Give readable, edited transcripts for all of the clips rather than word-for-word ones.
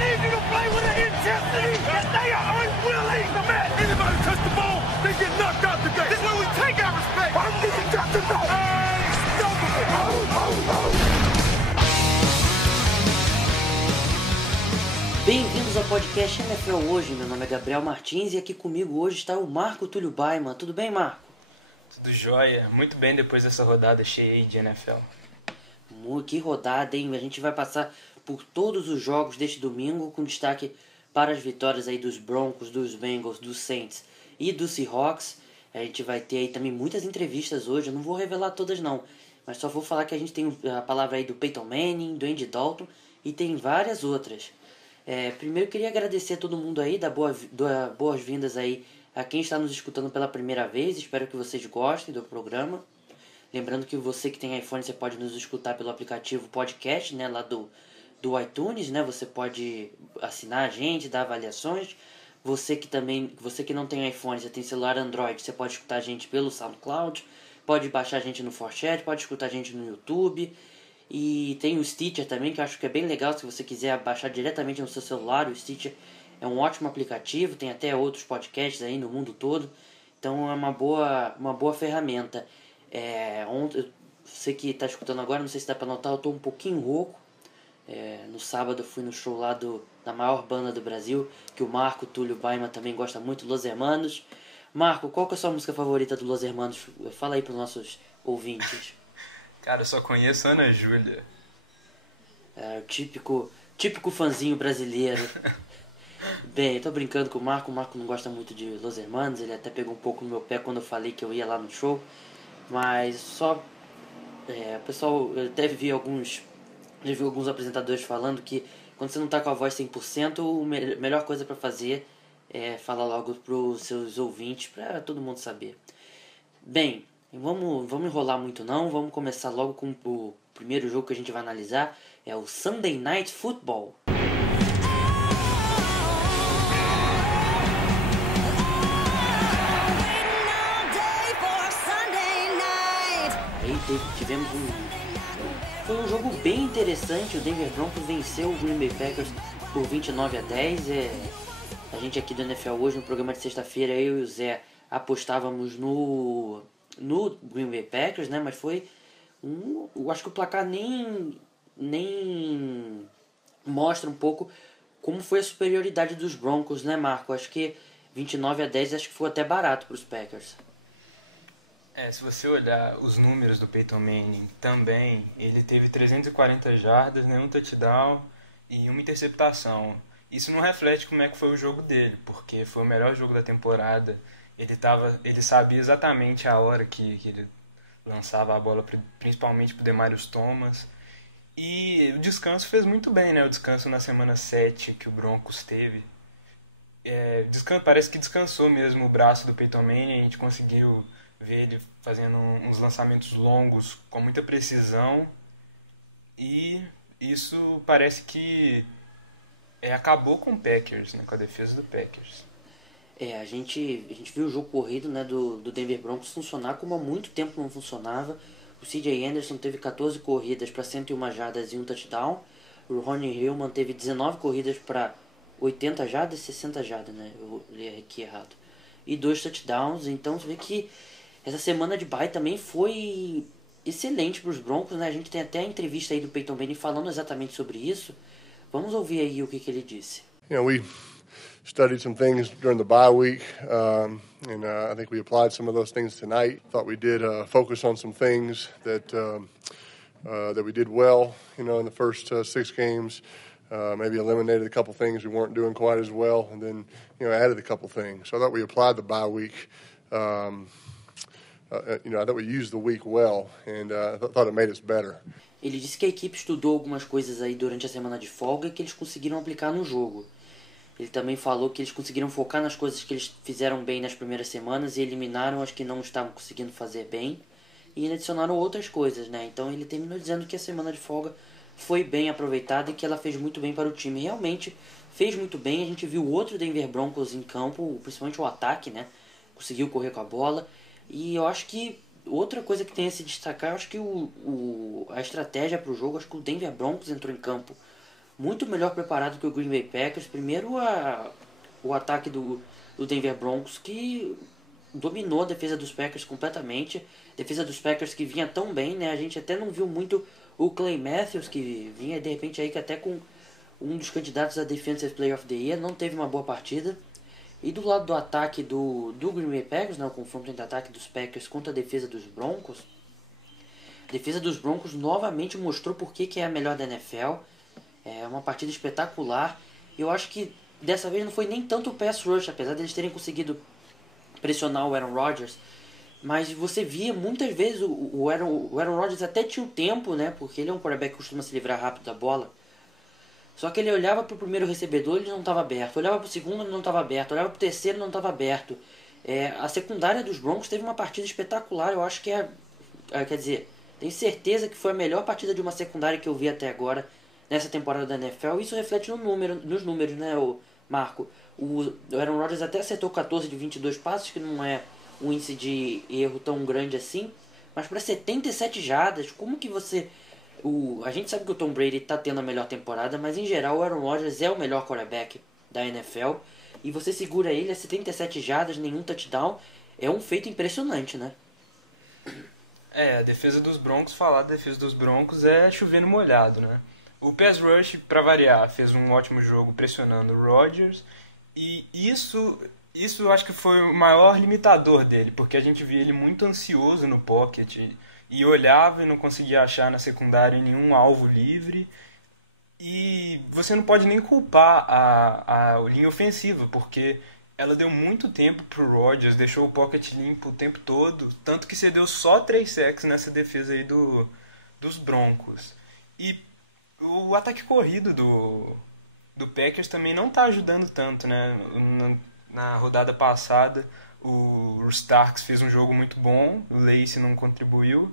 need you to play with an intensity that they are unwilling to match. Anybody touch the ball, they get knocked out today. This is where we take our respect. I'm getting got to know. Bem-vindos ao podcast NFL Hoje. Meu nome é Gabriel Martins e aqui comigo hoje está o Marco Túlio Baiman. Tudo bem, Marco? Tudo jóia. Muito bem depois dessa rodada cheia aí de NFL. Que rodada, hein? A gente vai passar por todos os jogos deste domingo, com destaque para as vitórias aí dos Broncos, dos Bengals, dos Saints e dos Seahawks. A gente vai ter aí também muitas entrevistas hoje, eu não vou revelar todas não, mas só vou falar que a gente tem a palavra aí do Peyton Manning, do Andy Dalton e tem várias outras. Primeiro eu queria agradecer a todo mundo aí, dar boas-vindas aí a quem está nos escutando pela primeira vez. Espero que vocês gostem do programa. Lembrando que você que tem iPhone, você pode nos escutar pelo aplicativo podcast, né, lá do iTunes, né? Você pode assinar a gente, dar avaliações. Você que não tem iPhone, você tem celular Android, você pode escutar a gente pelo SoundCloud, pode baixar a gente no ForChat, pode escutar a gente no YouTube. E tem o Stitcher também, que eu acho que é bem legal se você quiser baixar diretamente no seu celular. O Stitcher é um ótimo aplicativo, tem até outros podcasts aí no mundo todo. Então é uma boa ferramenta. Você que está escutando agora, não sei se dá para notar, eu estou um pouquinho rouco. No sábado eu fui no show lá da maior banda do Brasil, que o Marco Túlio Baiman também gosta muito, Los Hermanos. Marco, qual que é a sua música favorita do Los Hermanos? Fala aí para os nossos ouvintes. Cara, eu só conheço Ana Júlia. O típico fãzinho brasileiro. Bem, eu tô brincando com o Marco não gosta muito de Los Hermanos, ele até pegou um pouco no meu pé quando eu falei que eu ia lá no show. Mas só... pessoal, eu até vi alguns apresentadores falando que quando você não tá com a voz 100%, a melhor coisa pra fazer é falar logo pros seus ouvintes, pra todo mundo saber. Bem, vamos enrolar muito não, vamos começar logo com o primeiro jogo que a gente vai analisar, é o Sunday Night Football. Aí tivemos foi um jogo bem interessante. O Denver Broncos venceu o Green Bay Packers por 29-10. A gente aqui do NFL Hoje, no programa de sexta-feira, eu e o Zé apostávamos no Green Bay Packers, né? Mas foi eu acho que o placar nem mostra um pouco como foi a superioridade dos Broncos, né, Marco? Acho que 29-10 acho que foi até barato para os Packers. Se você olhar os números do Peyton Manning também, ele teve 340 jardas, nenhum touchdown e uma interceptação. Isso não reflete como é que foi o jogo dele, porque foi o melhor jogo da temporada. Ele sabia exatamente a hora que ele lançava a bola, principalmente para o Demaryius Thomas. E o descanso fez muito bem, né? O descanso na semana 7 que o Broncos teve. Parece que descansou mesmo o braço do Peyton Manning, a gente conseguiu ver ele fazendo uns lançamentos longos com muita precisão, e isso parece que acabou com o Packers, né, com a defesa do Packers. A gente viu o jogo corrido, né, do Denver Broncos funcionar como há muito tempo não funcionava. O C.J. Anderson teve 14 corridas para 101 jardas e um touchdown. O Ronnie Hill manteve 19 corridas para 80 jardas e 60 jardas, né, eu li aqui errado, e 2 touchdowns. Então você vê que essa semana de bye também foi excelente para os Broncos, né? A gente tem até a entrevista aí do Peyton Manning falando exatamente sobre isso. Vamos ouvir aí o que ele disse. We studied some things during the bye week, and I think we applied some of those things tonight. Thought we did focus on some things that we did well, in the first 6 games. Maybe eliminated a couple things we weren't doing quite as well, and then added a couple things. So I thought we applied the bye week. I thought we used the week well, and I thought it made us better. Ele disse que a equipe estudou algumas coisas aí durante a semana de folga e que eles conseguiram aplicar no jogo. Ele também falou que eles conseguiram focar nas coisas que eles fizeram bem nas primeiras semanas e eliminaram as que não estavam conseguindo fazer bem e adicionaram outras coisas, né? Então ele terminou dizendo que a semana de folga foi bem aproveitada e que ela fez muito bem para o time. Realmente fez muito bem. A gente viu outro Denver Broncos em campo, principalmente o ataque, né? Conseguiu correr com a bola. E eu acho que outra coisa que tem a se destacar, eu acho que a estratégia para o jogo, acho que o Denver Broncos entrou em campo muito melhor preparado que o Green Bay Packers. Primeiro, o ataque do Denver Broncos, que dominou a defesa dos Packers completamente. A defesa dos Packers que vinha tão bem, né? A gente até não viu muito o Clay Matthews, que vinha de repente aí que até com um dos candidatos a Defensive Player of the Year, não teve uma boa partida. E do lado do ataque do Green Bay Packers, né, o confronto entre o ataque dos Packers contra a defesa dos Broncos, a defesa dos Broncos novamente mostrou por que é a melhor da NFL. É uma partida espetacular. Eu acho que dessa vez não foi nem tanto o pass rush, apesar deles terem conseguido pressionar o Aaron Rodgers. Mas você via muitas vezes o Aaron Rodgers até tinha o tempo, né? Porque ele é um quarterback que costuma se livrar rápido da bola. Só que ele olhava para o primeiro recebedor, ele não estava aberto. Olhava para o segundo, ele não estava aberto. Olhava para o terceiro, não estava aberto. A secundária dos Broncos teve uma partida espetacular. Eu acho que quer dizer, tenho certeza que foi a melhor partida de uma secundária que eu vi até agora nessa temporada da NFL. Isso reflete nos números, né, Marco? O Aaron Rodgers até acertou 14 de 22 passos, que não é um índice de erro tão grande assim. Mas para 77 jardas, como que você... A gente sabe que o Tom Brady está tendo a melhor temporada, mas em geral o Aaron Rodgers é o melhor quarterback da NFL. E você segura ele a 77 jardas, nenhum touchdown. É um feito impressionante, né? A defesa dos Broncos, falar da defesa dos Broncos é chover no molhado, né? O pass rush, para variar, fez um ótimo jogo pressionando o Rodgers. E isso eu acho que foi o maior limitador dele, porque a gente via ele muito ansioso no pocket e olhava e não conseguia achar na secundária nenhum alvo livre. E você não pode nem culpar a linha ofensiva, porque ela deu muito tempo pro Rodgers, deixou o pocket limpo o tempo todo, tanto que cedeu só 3 sacks nessa defesa aí dos Broncos. E o ataque corrido do Packers também não está ajudando tanto, né? Na rodada passada, o Starks fez um jogo muito bom, o Lacy não contribuiu.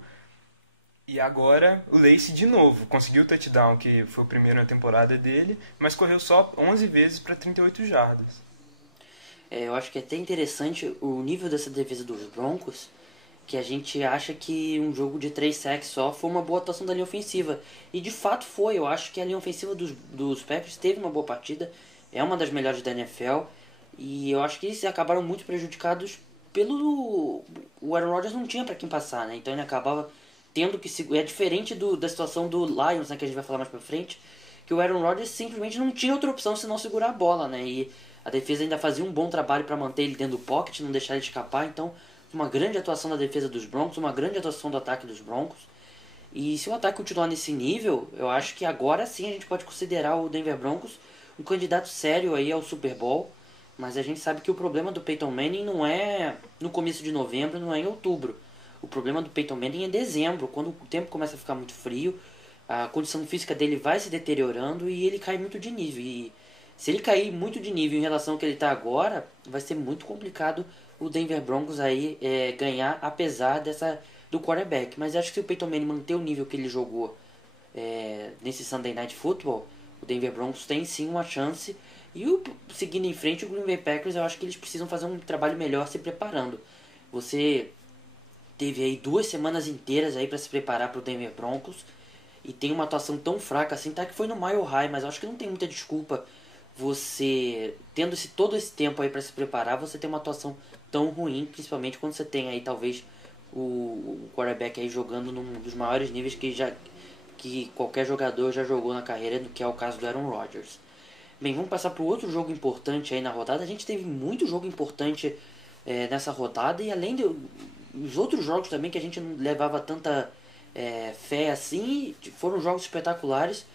E agora o Lacy de novo conseguiu o touchdown, que foi o primeiro na temporada dele, mas correu só 11 vezes para 38 jardas. Eu acho que é até interessante o nível dessa defesa dos Broncos, que a gente acha que um jogo de 3 sacks só foi uma boa atuação da linha ofensiva. E de fato foi. Eu acho que a linha ofensiva dos Packers teve uma boa partida. É uma das melhores da NFL. E eu acho que eles acabaram muito prejudicados pelo... O Aaron Rodgers não tinha para quem passar, né? Então ele acabava tendo que... É diferente da situação do Lions, né? Que a gente vai falar mais pra frente. Que o Aaron Rodgers simplesmente não tinha outra opção senão segurar a bola, né? E a defesa ainda fazia um bom trabalho para manter ele dentro do pocket, não deixar ele escapar. Então, uma grande atuação da defesa dos Broncos, uma grande atuação do ataque dos Broncos. E se o ataque continuar nesse nível, eu acho que agora sim a gente pode considerar o Denver Broncos um candidato sério aí ao Super Bowl. Mas a gente sabe que o problema do Peyton Manning não é no começo de novembro, não é em outubro. O problema do Peyton Manning é em dezembro, quando o tempo começa a ficar muito frio, a condição física dele vai se deteriorando e ele cai muito de nível. E se ele cair muito de nível em relação ao que ele está agora, vai ser muito complicado o Denver Broncos aí ganhar, apesar do quarterback. Mas acho que se o Peyton Manning manter o nível que ele jogou nesse Sunday Night Football, o Denver Broncos tem sim uma chance. E seguindo em frente, o Green Bay Packers, eu acho que eles precisam fazer um trabalho melhor se preparando. Você teve aí 2 semanas inteiras aí para se preparar para o Denver Broncos e tem uma atuação tão fraca assim, tá, que foi no Mile High, mas eu acho que não tem muita desculpa você, tendo todo esse tempo aí para se preparar, você ter uma atuação tão ruim, principalmente quando você tem aí talvez o quarterback aí jogando num dos maiores níveis que qualquer jogador já jogou na carreira, que é o caso do Aaron Rodgers. Bem, vamos passar para o outro jogo importante aí na rodada. A gente teve muito jogo importante nessa rodada, e além dos outros jogos também que a gente não levava tanta fé assim, foram jogos espetaculares.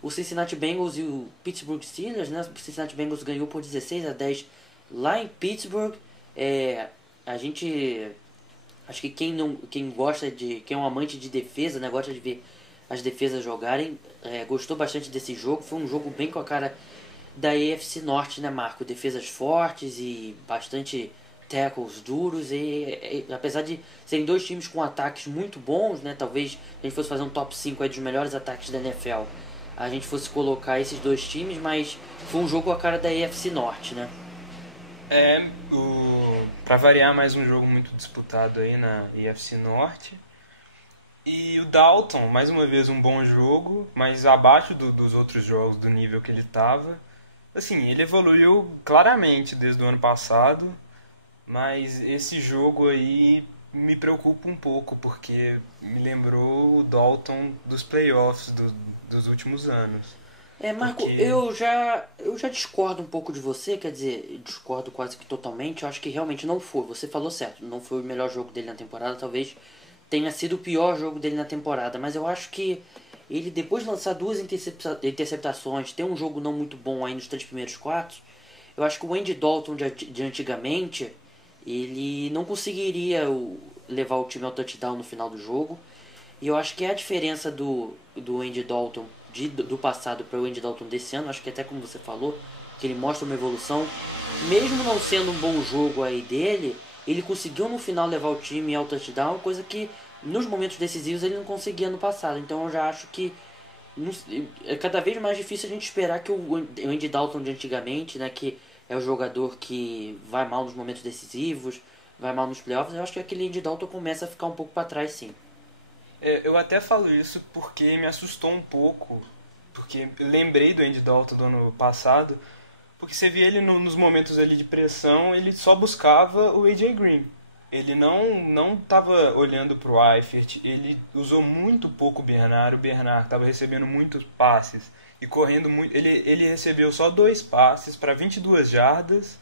O Cincinnati Bengals e o Pittsburgh Steelers, né? O Cincinnati Bengals ganhou por 16-10 lá em Pittsburgh. A gente... Acho que quem é um amante de defesa, né, gosta de ver as defesas jogarem, gostou bastante desse jogo. Foi um jogo bem com a cara da AFC Norte, né, Marco? Defesas fortes e bastante tackles duros. E apesar de serem 2 times com ataques muito bons, né, talvez a gente fosse fazer um top 5 aí dos melhores ataques da NFL, a gente fosse colocar esses 2 times, mas foi um jogo com a cara da AFC Norte, né? Pra variar, mais um jogo muito disputado aí na AFC Norte. E o Dalton, mais uma vez um bom jogo, mas abaixo dos outros jogos do nível que ele estava. Assim, ele evoluiu claramente desde o ano passado, mas esse jogo aí me preocupa um pouco, porque me lembrou o Dalton dos playoffs dos últimos anos. Marco, Porque... eu já discordo um pouco de você, quer dizer, discordo quase que totalmente. Eu acho que realmente não foi, você falou certo, não foi o melhor jogo dele na temporada, talvez tenha sido o pior jogo dele na temporada, mas eu acho que ele, depois de lançar duas interceptações, ter um jogo não muito bom aí nos 3 primeiros quartos, eu acho que o Andy Dalton de antigamente, ele não conseguiria levar o time ao touchdown no final do jogo. E eu acho que é a diferença do Andy Dalton do passado para o Andy Dalton desse ano. Acho que até como você falou, que ele mostra uma evolução. Mesmo não sendo um bom jogo aí dele, ele conseguiu no final levar o time ao touchdown, coisa que nos momentos decisivos ele não conseguia no passado. Então eu já acho que é cada vez mais difícil a gente esperar que o Andy Dalton de antigamente, né, que é o jogador que vai mal nos momentos decisivos, vai mal nos playoffs, eu acho que aquele Andy Dalton começa a ficar um pouco para trás, sim. Eu até falo isso porque me assustou um pouco, porque eu lembrei do Andy Dalton do ano passado, porque você via ele nos momentos ali de pressão, ele só buscava o AJ Green. Ele não estava olhando para o Eifert, ele usou muito pouco o Bernard estava recebendo muitos passes e correndo muito. Ele recebeu só 2 passes para 22 jardas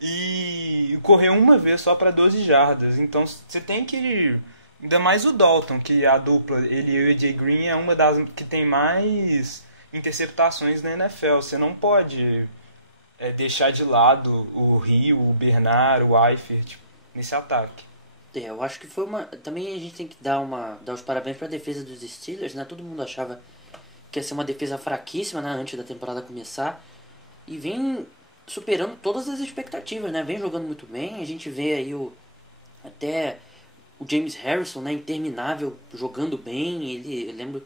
e correu uma vez só para 12 jardas. Então você tem que... Ainda mais o Dalton, que a dupla, ele e o AJ Green é uma das que tem mais interceptações na NFL. Você não pode deixar de lado o Rio, o Bernard, o Eifert nesse ataque. Eu acho que foi uma... Também a gente tem que dar os parabéns para a defesa dos Steelers, né? Todo mundo achava que ia ser uma defesa fraquíssima, né, antes da temporada começar. E vem superando todas as expectativas, né? Vem jogando muito bem. A gente vê aí até o James Harrison, né, interminável, jogando bem. Eu lembro,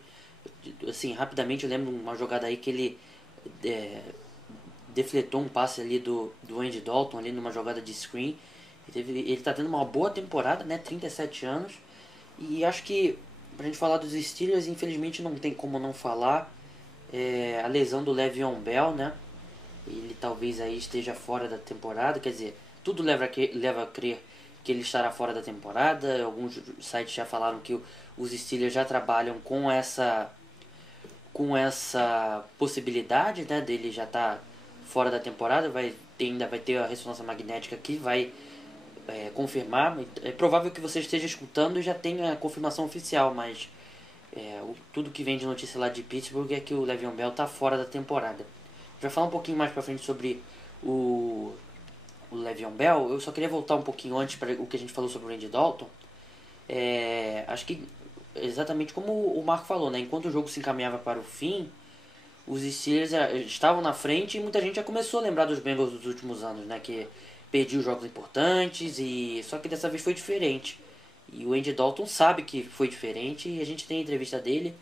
assim, rapidamente eu lembro uma jogada aí que ele defletou um passe ali do Andy Dalton ali numa jogada de screen. Ele tá tendo uma boa temporada, né, 37 anos. E acho que, pra gente falar dos Steelers, infelizmente não tem como não falar a lesão do Le'Veon Bell, né? Ele talvez aí esteja fora da temporada, quer dizer, tudo leva a crer que ele estará fora da temporada. Alguns sites já falaram que os Steelers já trabalham com essa possibilidade, né, dele já estar fora da temporada. Ainda vai ter a ressonância magnética que vai confirmar. É provável que você esteja escutando e já tenha a confirmação oficial, mas tudo que vem de notícia lá de Pittsburgh é que o Le'Veon Bell está fora da temporada. A gente vai falar um pouquinho mais pra frente sobre o Le'Veon Bell. Eu só queria voltar um pouquinho antes para o que a gente falou sobre o Andy Dalton. Acho que exatamente como o Marco falou, né? Enquanto o jogo se encaminhava para o fim, os Steelers estavam na frente e muita gente já começou a lembrar dos Bengals dos últimos anos, né? Que perdiam jogos importantes, só que dessa vez foi diferente. E o Andy Dalton sabe que foi diferente e a gente tem a entrevista dele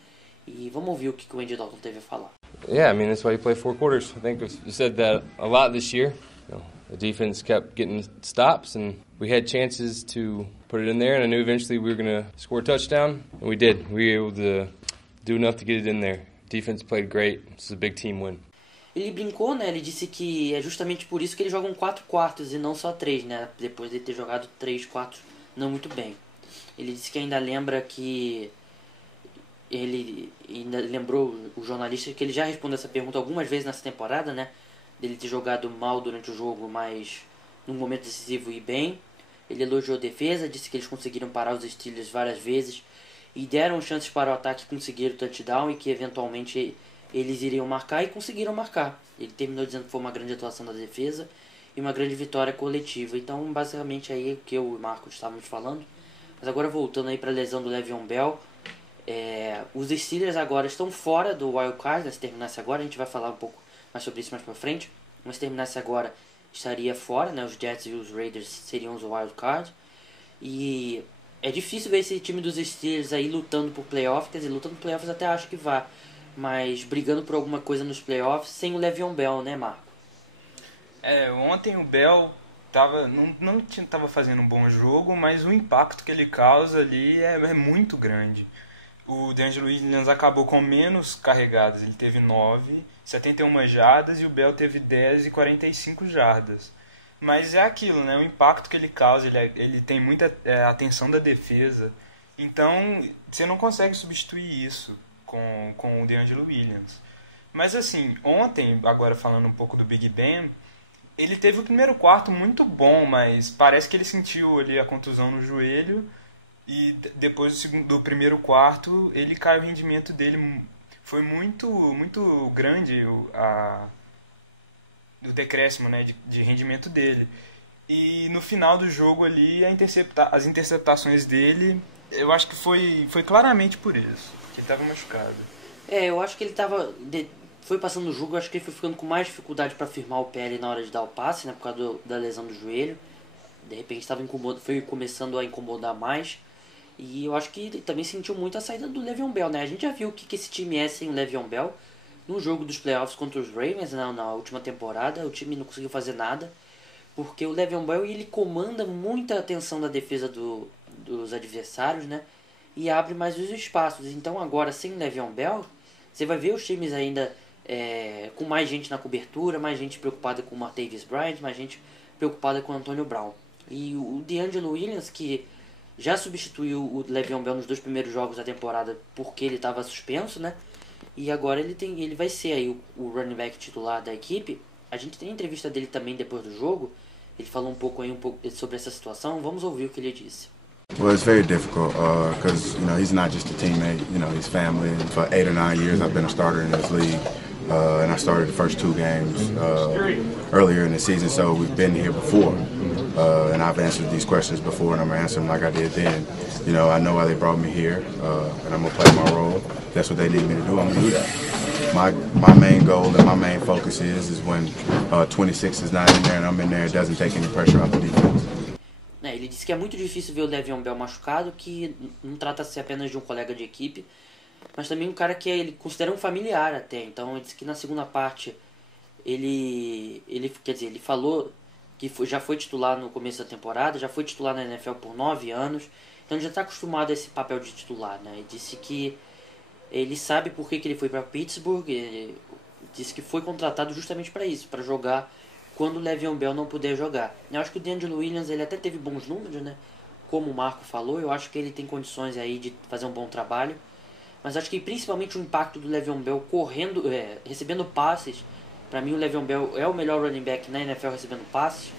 e vamos ouvir o que o Andy Dalton teve a falar. Yeah, I mean, that's why you play 4 quarters. I think we said that a lot this year. The defense kept getting stops, and we had chances to put it in there, and I knew eventually we were going to score a touchdown, and we did. We were able to do enough to get it in there. Defense played great. This is a big team win. Ele brincou, né? Ele disse que é justamente por isso que eles jogam 4 quartos e não só 3, né? Depois de ter jogado 3 quartos não muito bem. Ele disse que ainda lembra que... Ele ainda lembrou o jornalista que ele já respondeu essa pergunta algumas vezes nessa temporada, né? Dele ter jogado mal durante o jogo, mas num momento decisivo e bem. Ele elogiou a defesa, disse que eles conseguiram parar os Steelers várias vezes e deram chances para o ataque conseguir o touchdown e que eventualmente eles iriam marcar e conseguiram marcar. Ele terminou dizendo que foi uma grande atuação da defesa e uma grande vitória coletiva. Então, basicamente aí o que eu e o Marcos estávamos falando. Mas agora voltando aí para a lesão do Le'Veon Bell, os Steelers agora estão fora do Wild Card, né? Se terminasse agora, a gente vai falar um pouco mais sobre isso mais pra frente, mas se terminasse agora estaria fora, né? Os Jets e os Raiders seriam os Wild Card, e é difícil ver esse time dos Steelers aí lutando por playoffs. Quer dizer, lutando por playoffs até acho que vá, mas brigando por alguma coisa nos playoffs sem o Le'Veon Bell, né, Marco? Ontem o Bell não estava fazendo um bom jogo, mas o impacto que ele causa ali é muito grande. o DeAngelo Williams acabou com menos carregadas, ele teve 9, 71 jardas, e o Bell teve 10 e 45 jardas. Mas é aquilo, né? O impacto que ele causa, ele tem muita atenção da defesa, então você não consegue substituir isso com o DeAngelo Williams. Mas assim, ontem, agora falando um pouco do Big Ben, ele teve o primeiro quarto muito bom, mas parece que ele sentiu ali a contusão no joelho, e depois do primeiro quarto ele caiu, o rendimento dele foi muito grande, o decréscimo, né, de rendimento dele. E no final do jogo ali, as interceptações dele, eu acho que foi claramente por isso, porque ele estava machucado. Eu acho que ele foi passando o jogo, eu acho que ele foi ficando com mais dificuldade para firmar o pé ali na hora de dar o passe, né, por causa da lesão do joelho. De repente foi começando a incomodar mais. E eu acho que ele também sentiu muito a saída do Le'Veon Bell, né? A gente já viu o que esse time é sem o Le'Veon Bell. No jogo dos playoffs contra os Ravens, na última temporada, o time não conseguiu fazer nada, porque o Le'Veon Bell ele comanda muita atenção da defesa dos adversários, né? E abre mais os espaços. Então agora, sem o Le'Veon Bell, você vai ver os times ainda com mais gente na cobertura, mais gente preocupada com o Martavis Bryant, mais gente preocupada com o Antonio Brown. E o DeAngelo Williams, que já substituiu o Le'Veon Bell nos 2 primeiros jogos da temporada porque ele estava suspenso, né? E agora ele vai ser aí o running back titular da equipe. A gente tem a entrevista dele também depois do jogo. Ele falou um pouco sobre essa situação. Vamos ouvir o que ele disse. Well, it's very difficult because he's not just a teammate. He's family. For 8 or 9 years, I've been a starter in this league, and I started the first 2 games earlier in the season. So we've been here before, and I've answered these questions before, and I'm gonna answer them like I did then. I know why they brought me here, and I'm gonna play my role. If that's what they need me to do, I'm gonna do that. My main goal and my main focus is when 26 is not in there and I'm in there, it doesn't take any pressure off the defense. Ele disse que é muito difícil ver o Le'Veon Bell machucado, que não trata-se apenas de um colega de equipe, mas também um cara que ele considera um familiar até. Então ele disse que na segunda parte ele falou que já foi titular no começo da temporada, já foi titular na NFL por 9 anos, então ele já está acostumado a esse papel de titular, né? Ele disse que ele sabe por que ele foi para Pittsburgh, ele disse que foi contratado justamente para isso, para jogar quando o Le'Veon Bell não puder jogar. Eu acho que o DeAngelo Williams ele até teve bons números, né? Como o Marco falou, eu acho que ele tem condições aí de fazer um bom trabalho. Mas acho que principalmente o impacto do Le'Veon Bell recebendo passes. Para mim o Le'Veon Bell é o melhor running back na NFL recebendo passes.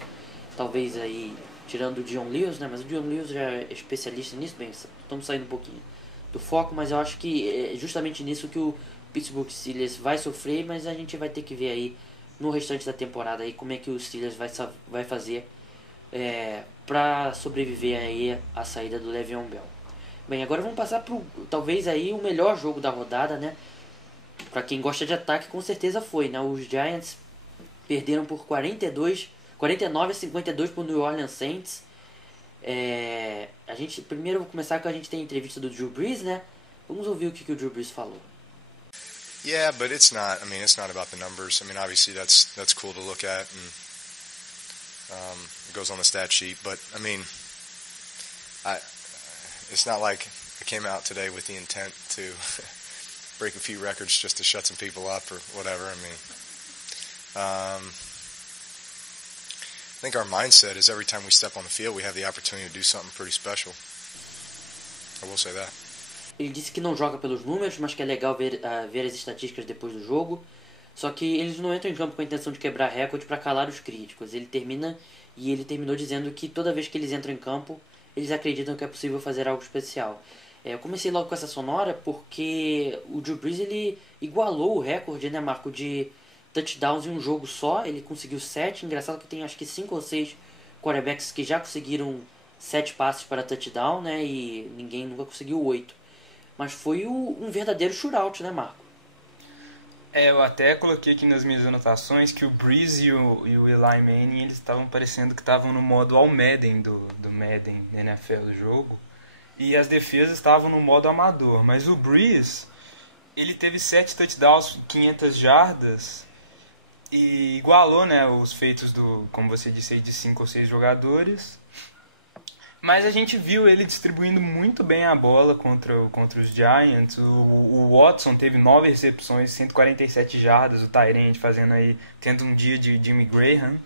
Talvez aí, tirando o Dion Lewis, né? Mas o Dion Lewis já é especialista nisso. Bem, estamos saindo um pouquinho do foco, mas eu acho que é justamente nisso que o Pittsburgh Steelers vai sofrer, mas a gente vai ter que ver aí no restante da temporada aí como é que o Steelers vai fazer para sobreviver aí à saída do Le'Veon Bell. Bem, agora vamos passar para talvez aí o melhor jogo da rodada, né? Para quem gosta de ataque, com certeza foi, né? Os Giants perderam por 49-52 para o New Orleans Saints. Primeiro eu vou começar com a gente tem a entrevista do Drew Brees, né? Vamos ouvir o que o Drew Brees falou. Yeah, but it's not. I mean, it's not about the numbers. I mean, obviously that's cool to look at, and it goes on the stat sheet. But I mean, it's not like I came out today with the intent to break a few records just to shut some people up or whatever. I mean, I think our mindset is every time we step on the field, we have the opportunity to do something pretty special. I will say that. Ele disse que não joga pelos números, mas que é legal ver as estatísticas depois do jogo. Só que eles não entram em campo com a intenção de quebrar recorde para calar os críticos. Ele terminou dizendo que toda vez que eles entram em campo, eles acreditam que é possível fazer algo especial. Eu comecei logo com essa sonora porque o Drew Brees ele igualou o recorde, né, Marco, de touchdowns em um jogo só. Ele conseguiu 7. Engraçado que tem acho que 5 ou 6 quarterbacks que já conseguiram 7 passes para touchdown, né, e ninguém nunca conseguiu 8. Mas foi um verdadeiro shootout, né, Marco? Eu até coloquei aqui nas minhas anotações que o Brees e o Eli Manning, eles estavam parecendo que estavam no modo All Madden do Madden NFL do jogo. E as defesas estavam no modo amador. Mas o Brees, ele teve 7 touchdowns, 500 jardas. E igualou, né, os feitos como você disse aí, de 5 ou 6 jogadores. Mas a gente viu ele distribuindo muito bem a bola contra os Giants. O Watson teve 9 recepções, 147 jardas, o Tyrant tendo um dia de Jimmy Graham.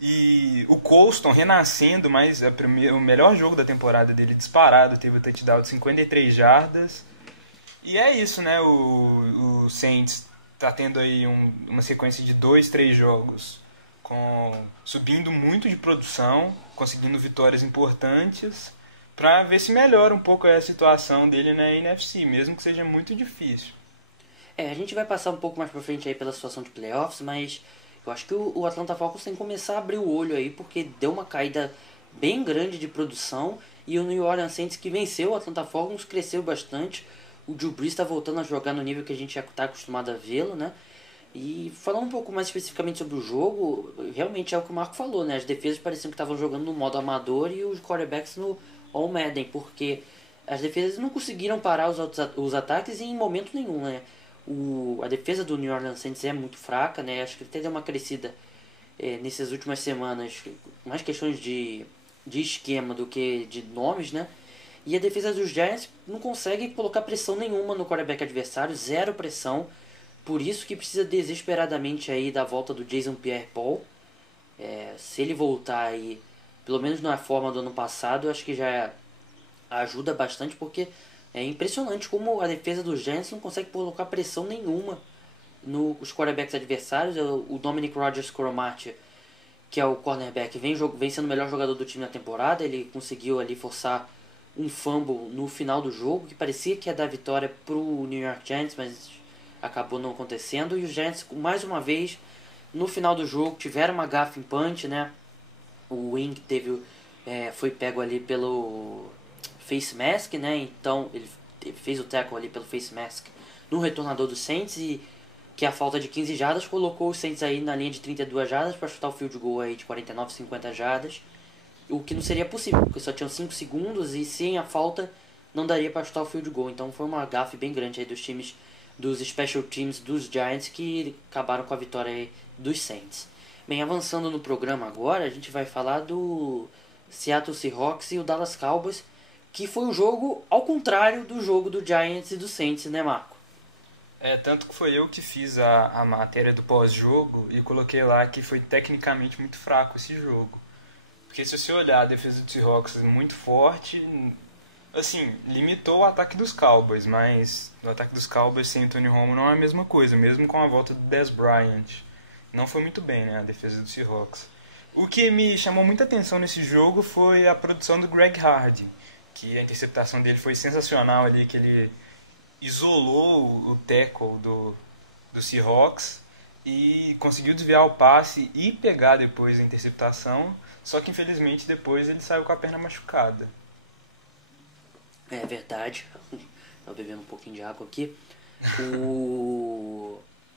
E o Colston renascendo, mas o melhor jogo da temporada dele disparado, teve o touchdown de 53 jardas. E é isso, né? O Saints tá tendo aí uma sequência de 2, 3 jogos subindo muito de produção, conseguindo vitórias importantes, para ver se melhora um pouco a situação dele na NFC, mesmo que seja muito difícil. A gente vai passar um pouco mais pra frente aí pela situação de playoffs, mas eu acho que o Atlanta Falcons tem que começar a abrir o olho aí, porque deu uma caída bem grande de produção, e o New Orleans Saints, que venceu o Atlanta Falcons, cresceu bastante. O Drew Brees está voltando a jogar no nível que a gente já está acostumado a vê-lo, né? E falando um pouco mais especificamente sobre o jogo, realmente é o que o Marco falou, né? As defesas pareciam que estavam jogando no modo amador e os quarterbacks no All Madden, porque as defesas não conseguiram parar os ataques em momento nenhum, né? A defesa do New Orleans Saints é muito fraca, né? Acho que até deu uma crescida nessas últimas semanas, mais questões de esquema do que de nomes, né? E a defesa dos Giants não consegue colocar pressão nenhuma no quarterback adversário, zero pressão. Por isso que precisa desesperadamente aí da volta do Jason Pierre-Paul. Se ele voltar aí, pelo menos na forma do ano passado, eu acho que já ajuda bastante, porque é impressionante como a defesa dos Giants não consegue colocar pressão nenhuma nos quarterbacks adversários. O Dominic Rodgers-Cromartie, que é o cornerback, vem sendo o melhor jogador do time na temporada. Ele conseguiu ali forçar um fumble no final do jogo, que parecia que ia dar vitória pro New York Giants, mas acabou não acontecendo. E os Giants, mais uma vez, no final do jogo, tiveram uma gafe em punch, né? O Wing foi pego ali pelo face mask, né? Então ele fez o tackle ali pelo face mask no retornador do Saints, e que a falta de 15 jardas colocou os Saints aí na linha de 32 jardas para chutar o field goal aí de 49, 50 jardas. O que não seria possível, porque só tinham 5 segundos e sem a falta não daria para chutar o field goal. Então foi uma gafe bem grande aí dos special teams dos Giants, que acabaram com a vitória aí dos Saints. Bem, avançando no programa agora, a gente vai falar do Seattle Seahawks e o Dallas Cowboys, que foi um jogo ao contrário do jogo do Giants e do Saints, né, Marco? Tanto que foi eu que fiz a matéria do pós-jogo e coloquei lá que foi tecnicamente muito fraco esse jogo. Porque se você olhar a defesa do Seahawks muito forte, assim, limitou o ataque dos Cowboys, mas o ataque dos Cowboys sem o Tony Romo não é a mesma coisa, mesmo com a volta do Dez Bryant. Não foi muito bem, né, a defesa do Seahawks. O que me chamou muita atenção nesse jogo foi a produção do Greg Hardy, que a interceptação dele foi sensacional ali, que ele isolou o tackle do Seahawks e conseguiu desviar o passe e pegar depois a interceptação, só que infelizmente depois ele saiu com a perna machucada. É verdade. Estou bebendo um pouquinho de água aqui.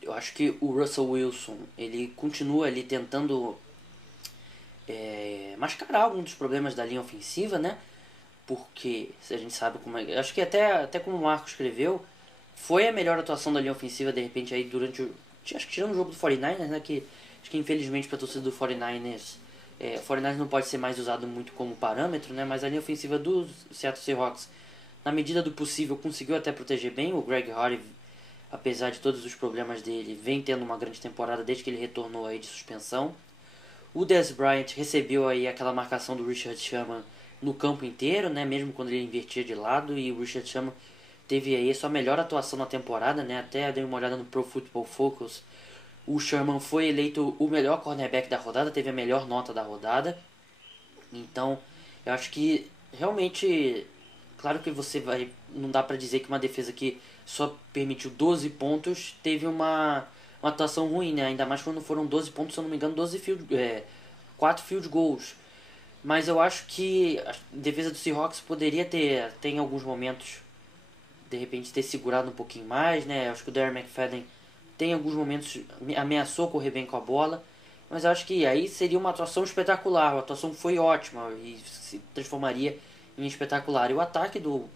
Eu acho que o Russell Wilson, ele continua ali tentando mascarar alguns dos problemas da linha ofensiva, né? Porque a gente sabe como é. Acho que até como o Marco escreveu, foi a melhor atuação da linha ofensiva de repente aí durante acho que tirando o jogo do 49ers, né? Que acho que infelizmente para a torcida do 49ers, o 49ers não pode ser mais usado muito como parâmetro, né? Mas a linha ofensiva do Seattle Seahawks, na medida do possível, conseguiu até proteger bem. O Greg Hardy, apesar de todos os problemas dele, vem tendo uma grande temporada desde que ele retornou aí de suspensão. O Dez Bryant recebeu aí aquela marcação do Richard Sherman no campo inteiro, né? Mesmo quando ele invertia de lado, e o Richard Sherman teve aí a sua melhor atuação na temporada, né? Até dei uma olhada no Pro Football Focus. O Sherman foi eleito o melhor cornerback da rodada, teve a melhor nota da rodada. Então, eu acho que realmente, claro que não dá pra dizer que uma defesa que só permitiu 12 pontos teve uma atuação ruim, né? Ainda mais quando foram 12 pontos, se eu não me engano, 4 field goals. Mas eu acho que a defesa do Seahawks poderia ter em alguns momentos, de repente, ter segurado um pouquinho mais, né? Acho que o Darren McFadden tem alguns momentos, ameaçou correr bem com a bola, mas eu acho que aí seria uma atuação espetacular. A atuação foi ótima e se transformaria em espetacular. E o ataque do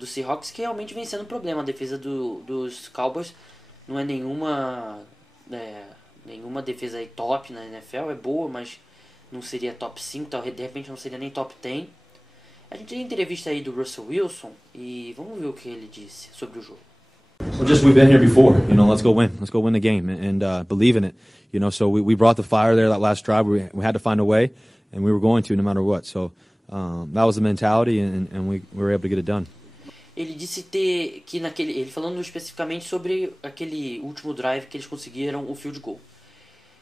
Seahawks, que realmente vem sendo um problema. A defesa dos Cowboys não é nenhuma defesa aí top na NFL, é boa, mas não seria top 5, talvez de repente não seria nem top 10. A gente tem entrevista aí do Russell Wilson e vamos ver o que ele disse sobre o jogo. Well, just we've been here before, let's go win the game and believe in it, so we brought the fire there that last drive. We had to find a way, and we were going to no matter what. So that was the mentality, and we were able to get it done. Ele disse que ele falando especificamente sobre aquele último drive que eles conseguiram o field goal.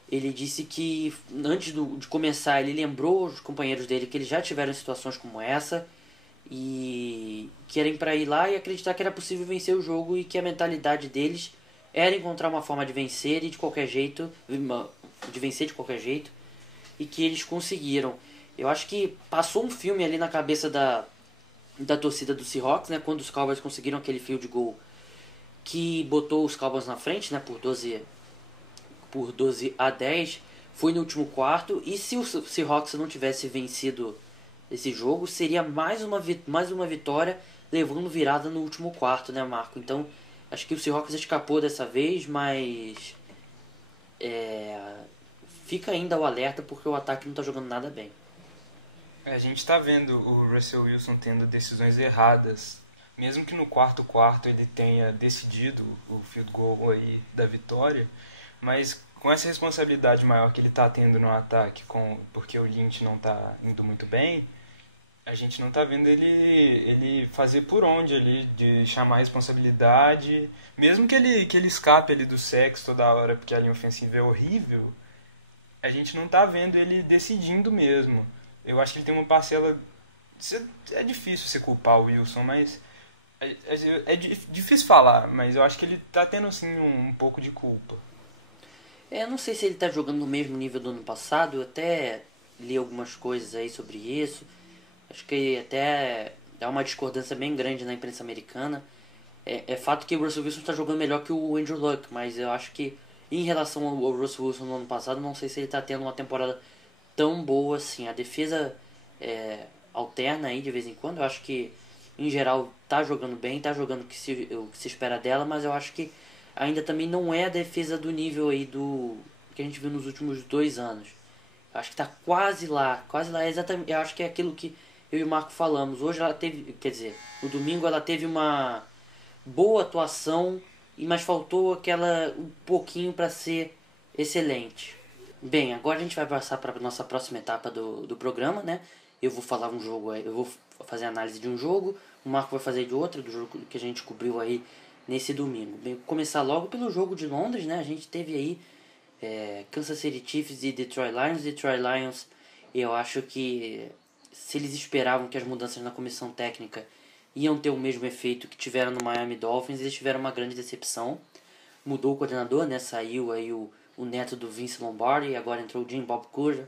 Ele disse que antes de começar ele lembrou os companheiros dele que eles já tiveram situações como essa e que era para ir lá e acreditar que era possível vencer o jogo e que a mentalidade deles era encontrar uma forma de vencer e de qualquer jeito, e que eles conseguiram. Eu acho que passou um filme ali na cabeça da torcida do Seahawks, né, quando os Cowboys conseguiram aquele field goal que botou os Cowboys na frente, né, por 12-10, foi no último quarto, e se o Seahawks não tivesse vencido esse jogo, seria mais uma vitória levando virada no último quarto, né, Marco? Então, acho que o Seahawks escapou dessa vez, mas fica ainda o alerta porque o ataque não está jogando nada bem. A gente está vendo o Russell Wilson tendo decisões erradas, mesmo que no quarto ele tenha decidido o field goal aí da vitória, mas com essa responsabilidade maior que ele está tendo no ataque, porque o Lynch não está indo muito bem, a gente não está vendo ele fazer por onde ali, de chamar a responsabilidade, mesmo que ele escape ali do sexo toda hora, porque a linha ofensiva é horrível, a gente não está vendo ele decidindo mesmo. Eu acho que ele tem uma parcela... É difícil você culpar o Wilson, mas... É difícil falar, mas eu acho que ele está tendo assim um pouco de culpa. Eu não sei se ele está jogando no mesmo nível do ano passado, eu até li algumas coisas aí sobre isso. Acho que até há uma discordância bem grande na imprensa americana. É fato que o Russell Wilson está jogando melhor que o Andrew Luck, mas eu acho que em relação ao Russell Wilson no ano passado, não sei se ele está tendo uma temporada tão boa assim. A defesa alterna aí de vez em quando. Eu acho que em geral está jogando bem, está jogando o que se espera dela, mas eu acho que ainda também não é a defesa do nível aí do que a gente viu nos últimos 2 anos. Eu acho que está quase lá, exatamente. Eu acho que é aquilo que eu e o Marco falamos. Hoje ela teve, no domingo ela teve uma boa atuação, mas faltou um pouquinho para ser excelente. Bem, agora a gente vai passar para a nossa próxima etapa do programa, né? Eu vou falar um jogo, eu vou fazer análise de um jogo, o Marco vai fazer de outro, do jogo que a gente cobriu aí nesse domingo. Bem, começar logo pelo jogo de Londres, né? A gente teve aí Kansas City Chiefs e Detroit Lions. Eu acho que se eles esperavam que as mudanças na comissão técnica iam ter o mesmo efeito que tiveram no Miami Dolphins, eles tiveram uma grande decepção. Mudou o coordenador, né? Saiu aí o neto do Vince Lombardi e agora entrou o Jim Bob Cooter.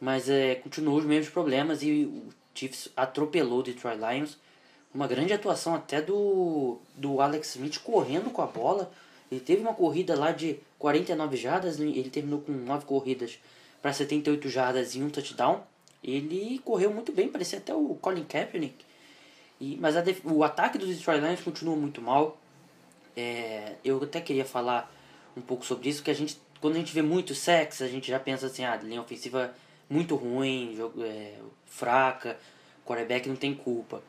Mas continuou os mesmos problemas e o Chiefs atropelou o Detroit Lions. Uma grande atuação até do Alex Smith correndo com a bola. Ele teve uma corrida lá de 49 jardas, ele terminou com 9 corridas para 78 jardas e 1 touchdown. Ele correu muito bem, parecia até o Colin Kaepernick. Mas o ataque dos Detroit Lions continua muito mal. Eu até queria falar um pouco sobre isso, que quando a gente vê muito sacks, a gente já pensa assim, a linha ofensiva muito ruim, fraca, quarterback não tem culpa.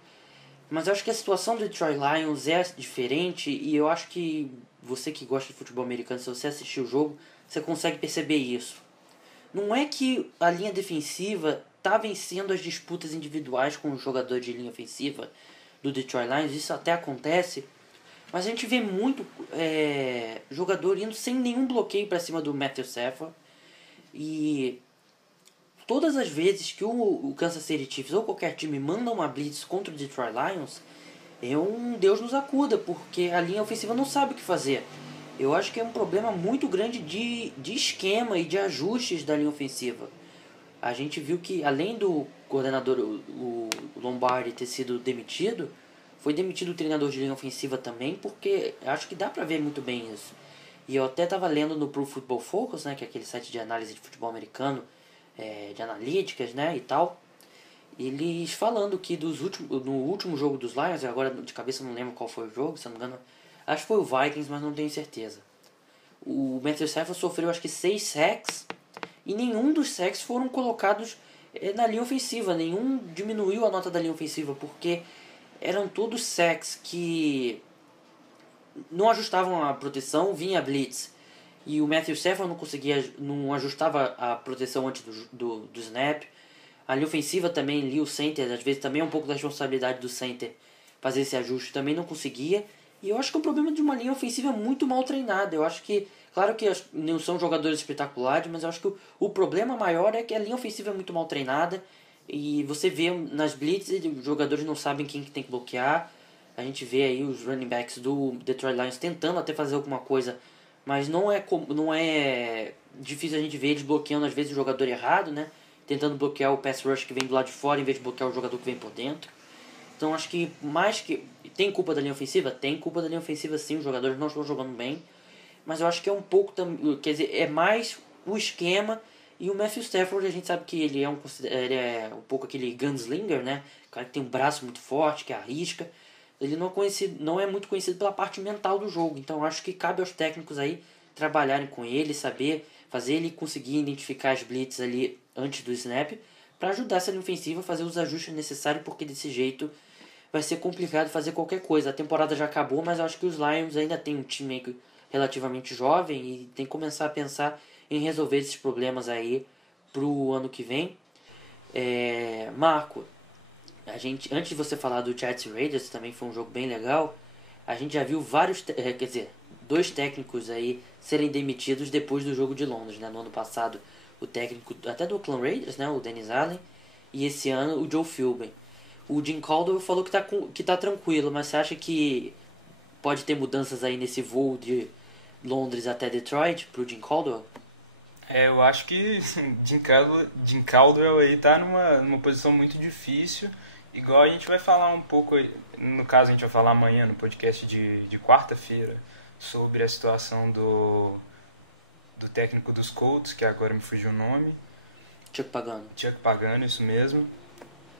Mas eu acho que a situação do Detroit Lions é diferente e eu acho que você que gosta de futebol americano, se você assistir o jogo, você consegue perceber isso. Não é que a linha defensiva está vencendo as disputas individuais com os jogadores de linha ofensiva do Detroit Lions, isso até acontece, mas a gente vê muito jogador indo sem nenhum bloqueio para cima do Matthew Stafford. E todas as vezes que o Kansas City Chiefs ou qualquer time manda uma blitz contra o Detroit Lions, Deus nos acuda, porque a linha ofensiva não sabe o que fazer. Eu acho que é um problema muito grande de esquema e de ajustes da linha ofensiva. A gente viu que além do coordenador, o Lombardi, ter sido demitido, foi demitido o treinador de linha ofensiva também, porque acho que dá pra ver muito bem isso. E eu até estava lendo no Pro Football Focus, né, que é aquele site de análise de futebol americano, de analíticas, né, e tal. Eles falando que no último jogo dos Lions, agora de cabeça não lembro qual foi o jogo, se não me engano, acho que foi o Vikings, mas não tenho certeza. O Matthew Stafford sofreu acho que 6 sacks e nenhum dos sacks foram colocados na linha ofensiva, nenhum diminuiu a nota da linha ofensiva, porque eram todos sacks que não ajustavam a proteção, vinha a blitz, e o Matthew Stafford não ajustava a proteção antes do snap. A linha ofensiva também, ali o center, às vezes também é um pouco da responsabilidade do center fazer esse ajuste, também não conseguia. E eu acho que o problema de uma linha ofensiva é muito mal treinada. Eu acho que, claro que não são jogadores espetaculares, mas eu acho que o problema maior é que a linha ofensiva é muito mal treinada. E você vê nas blitz, os jogadores não sabem quem que tem que bloquear. A gente vê aí os running backs do Detroit Lions tentando até fazer alguma coisa, mas não é difícil a gente ver eles bloqueando às vezes o jogador errado, né? Tentando bloquear o pass rush que vem do lado de fora em vez de bloquear o jogador que vem por dentro. Então acho que mais que... Tem culpa da linha ofensiva? Tem culpa da linha ofensiva sim, os jogadores não estão jogando bem. Mas eu acho que é um pouco... Quer dizer, é mais o esquema. E o Matthew Stafford, a gente sabe que ele é um pouco aquele gunslinger, né? O cara que tem um braço muito forte, que arrisca. Ele não é muito conhecido pela parte mental do jogo. Então eu acho que cabe aos técnicos aí trabalharem com ele, saber fazer ele conseguir identificar as blitz ali antes do snap, para ajudar essa linha ofensiva a fazer os ajustes necessários, porque desse jeito vai ser complicado fazer qualquer coisa. A temporada já acabou, mas eu acho que os Lions ainda tem um time relativamente jovem e tem que começar a pensar em resolver esses problemas aí pro ano que vem. Marco, antes de você falar do Jets e Raiders, também foi um jogo bem legal, a gente já viu dois técnicos aí serem demitidos depois do jogo de Londres, né? No ano passado, o técnico até do Oakland Raiders, né? O Dennis Allen, e esse ano o Joe Philbin. O Jim Caldwell falou que tá tranquilo, mas você acha que pode ter mudanças aí nesse voo de Londres até Detroit pro Jim Caldwell? Eu acho que Jim Caldwell aí tá numa posição muito difícil, igual a gente vai falar um pouco, no caso a gente vai falar amanhã no podcast de quarta-feira, sobre a situação do técnico dos Colts, que agora me fugiu o nome. Chuck Pagano, isso mesmo.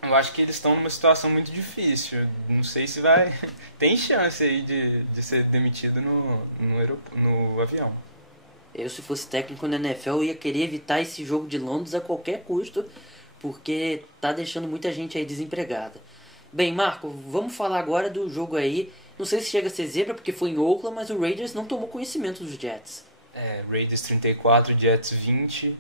Eu acho que eles estão numa situação muito difícil. Não sei se vai... Tem chance aí de ser demitido no avião. Eu, se fosse técnico na NFL, ia querer evitar esse jogo de Londres a qualquer custo, porque tá deixando muita gente aí desempregada. Bem, Marco, vamos falar agora do jogo aí. Não sei se chega a ser zebra, porque foi em Oakland, mas o Raiders não tomou conhecimento dos Jets. Raiders 34, Jets 20.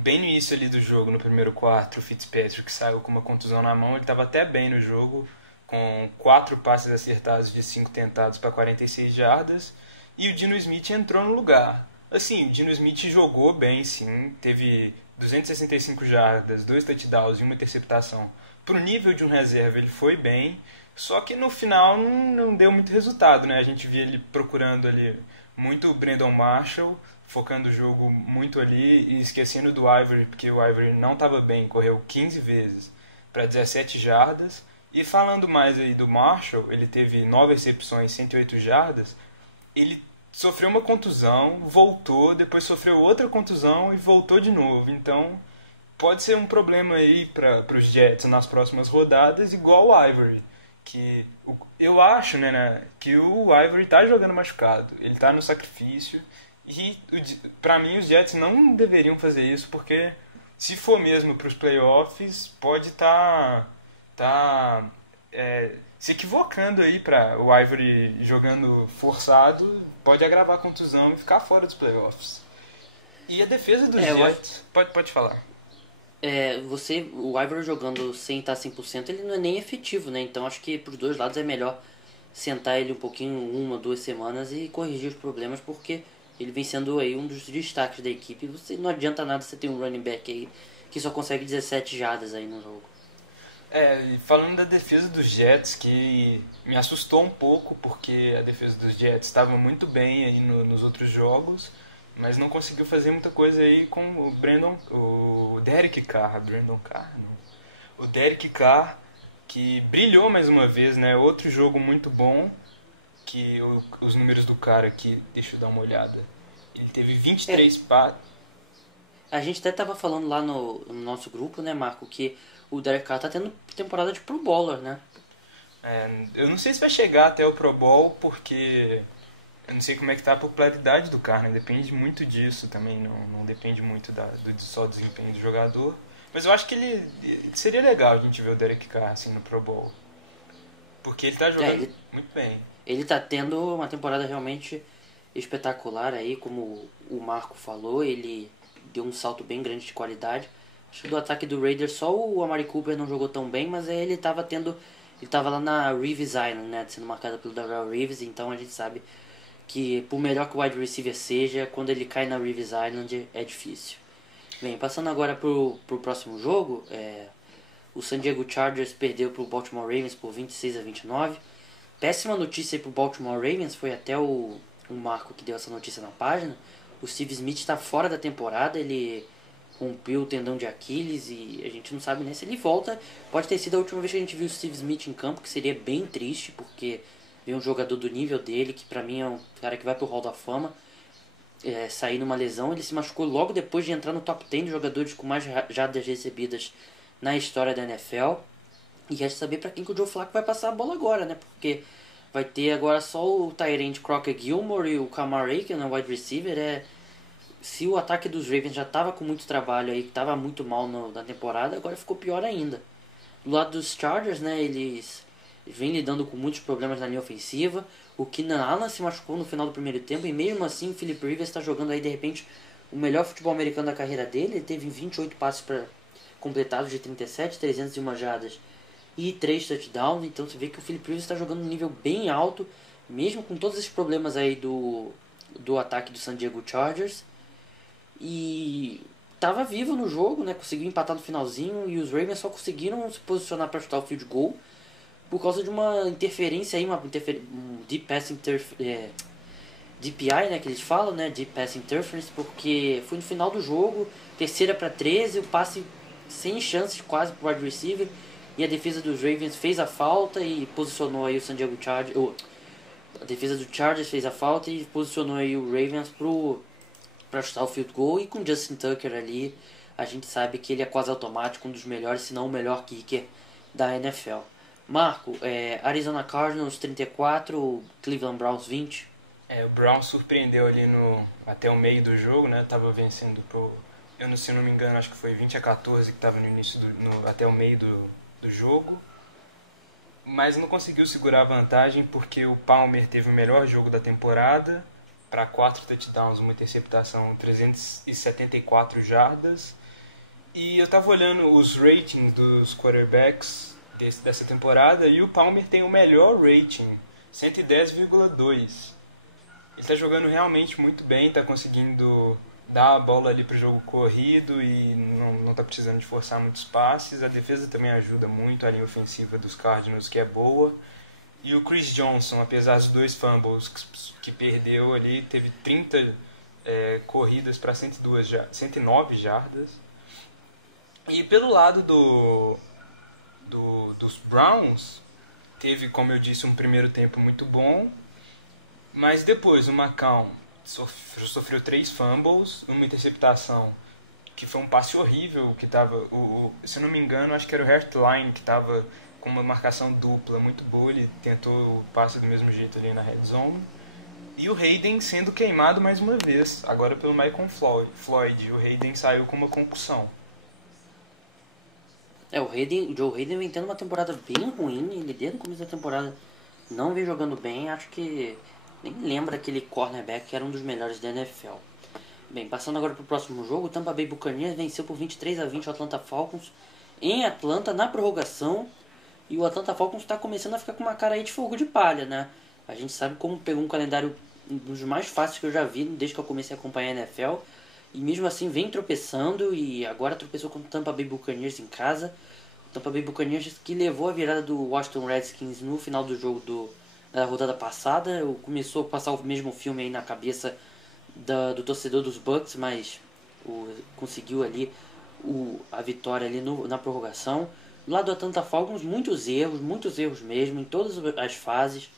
Bem no início ali do jogo, no primeiro quarto, o Fitzpatrick saiu com uma contusão na mão. Ele estava até bem no jogo, com 4 passes acertados de 5 tentados para 46 jardas. E o Geno Smith entrou no lugar. Assim, o Geno Smith jogou bem, sim. Teve 265 jardas, 2 touchdowns e 1 interceptação. Pro nível de um reserva, ele foi bem. Só que no final não deu muito resultado, né? A gente via ele procurando ali muito o Brandon Marshall, focando o jogo muito ali e esquecendo do Ivory, porque o Ivory não estava bem, correu 15 vezes para 17 jardas. E falando mais aí do Marshall, ele teve 9 recepções, 108 jardas. Ele sofreu uma contusão, voltou, depois sofreu outra contusão e voltou de novo. Então pode ser um problema aí para os Jets nas próximas rodadas, igual o Ivory. Que eu acho, né, que o Ivory tá jogando machucado, ele tá no sacrifício, e pra mim os Jets não deveriam fazer isso, porque se for mesmo pros playoffs, pode se equivocando aí para o Ivory jogando forçado, pode agravar a contusão e ficar fora dos playoffs. E a defesa dos Jets... Pode falar. O Ivory jogando sem estar 100%, ele não é nem efetivo, né? Então acho que pros dois lados é melhor sentar ele um pouquinho, 1 ou 2 semanas e corrigir os problemas, porque ele vem sendo aí um dos destaques da equipe. Não adianta nada você ter um running back aí que só consegue 17 jardas aí no jogo. Falando da defesa dos Jets, que me assustou um pouco, porque a defesa dos Jets estava muito bem aí nos outros jogos, mas não conseguiu fazer muita coisa aí com o Derek Carr, o Derek Carr, que brilhou mais uma vez, né? Outro jogo muito bom, que os números do cara aqui, deixa eu dar uma olhada, ele teve 23 passes. A gente até tava falando lá no nosso grupo, né, Marco, que o Derek Carr tá tendo temporada de Pro Bowler, né? Eu não sei se vai chegar até o Pro Bowl, porque eu não sei como é que tá a popularidade do cara, né? Depende muito disso também, não depende muito do só desempenho do jogador. Mas eu acho que ele seria legal a gente ver o Derek Carr assim no Pro Bowl. Porque ele tá jogando muito bem. Ele tá tendo uma temporada realmente espetacular aí, como o Marco falou, ele deu um salto bem grande de qualidade. Acho que do ataque do Raiders só o Amari Cooper não jogou tão bem, mas ele tava lá na Reeves Island, né, sendo marcado pelo Darrell Reeves, então a gente sabe que por melhor que o wide receiver seja, quando ele cai na Reeves Island é difícil. Bem, passando agora pro próximo jogo, o San Diego Chargers perdeu pro Baltimore Ravens por 26-29. Péssima notícia aí pro Baltimore Ravens, foi até o Marco que deu essa notícia na página. O Steve Smith está fora da temporada, ele rompeu o tendão de Aquiles e a gente não sabe nem se ele volta. Pode ter sido a última vez que a gente viu o Steve Smith em campo, que seria bem triste, porque ver um jogador do nível dele, que pra mim é um cara que vai pro Hall da Fama, sair numa lesão. Ele se machucou logo depois de entrar no top 10 de jogadores com mais jardas recebidas na história da NFL. E resta saber pra quem que o Joe Flacco vai passar a bola agora, né? Porque vai ter agora só o tight end Crockett Gilmore e o Kamar Aiken, o wide receiver. Se o ataque dos Ravens já estava com muito trabalho aí, estava muito mal na temporada, agora ficou pior ainda. Do lado dos Chargers, né, eles vêm lidando com muitos problemas na linha ofensiva. O Keenan Allen se machucou no final do primeiro tempo e mesmo assim o Philip Rivers está jogando aí de repente o melhor futebol americano da carreira dele. Ele teve 28 passes completados de 37, 301 jardas e 3 touchdowns. Então você vê que o Philip Rivers está jogando um nível bem alto, mesmo com todos esses problemas aí do ataque do San Diego Chargers. E estava vivo no jogo, né? Conseguiu empatar no finalzinho e os Ravens só conseguiram se posicionar para chutar o field goal por causa de uma interferência aí, um Deep Pass DPI, né, que eles falam, né, Deep Pass Interference, porque foi no final do jogo, 3ª para 13, o passe sem chances quase pro wide receiver, e a defesa dos Ravens fez a falta e posicionou aí o San Diego Chargers, a defesa do Chargers fez a falta e posicionou aí o Ravens para chutar o field goal. E com Justin Tucker ali, a gente sabe que ele é quase automático, um dos melhores, se não o melhor kicker da NFL. Marco, Arizona Cardinals 34, Cleveland Browns 20. O Browns surpreendeu ali até o meio do jogo, né? Tava vencendo se eu não me engano, acho que foi 20-14 que estava no início até o meio do jogo. Mas não conseguiu segurar a vantagem porque o Palmer teve o melhor jogo da temporada, para 4 touchdowns, uma interceptação, 374 jardas. E eu tava olhando os ratings dos quarterbacks dessa temporada e o Palmer tem o melhor rating, 110,2. Ele tá jogando realmente muito bem, tá conseguindo dar a bola ali pro jogo corrido e não tá precisando de forçar muitos passes. A defesa também ajuda muito, a linha ofensiva dos Cardinals, que é boa. E o Chris Johnson, apesar dos 2 fumbles que perdeu ali, teve 30 corridas para 109 jardas. E pelo lado dos Browns, teve, como eu disse, um primeiro tempo muito bom. Mas depois o McCown sofreu 3 fumbles, uma interceptação, que foi um passe horrível, que estava, se eu não me engano, acho que era o Hertline que estava com uma marcação dupla muito boa, ele tentou o passe do mesmo jeito ali na red zone. E o Hayden sendo queimado mais uma vez, agora pelo Michael Floyd. O Hayden saiu com uma concussão. O Joe Hayden vem tendo uma temporada bem ruim, ele desde o começo da temporada não vem jogando bem, acho que nem lembra aquele cornerback que era um dos melhores da NFL. Bem, passando agora para o próximo jogo, o Tampa Bay Buccaneers venceu por 23-20 o Atlanta Falcons em Atlanta na prorrogação. E o Atlanta Falcons está começando a ficar com uma cara aí de fogo de palha, né? A gente sabe como pegou um calendário um dos mais fáceis que eu já vi desde que eu comecei a acompanhar a NFL. E mesmo assim vem tropeçando e agora tropeçou com o Tampa Bay Buccaneers em casa. O Tampa Bay Buccaneers que levou a virada do Washington Redskins no final do jogo da rodada passada. Começou a passar o mesmo filme aí na cabeça do torcedor dos Bucks, mas conseguiu ali a vitória ali na prorrogação. Do lado do Atlanta Falcons, muitos erros mesmo, em todas as fases.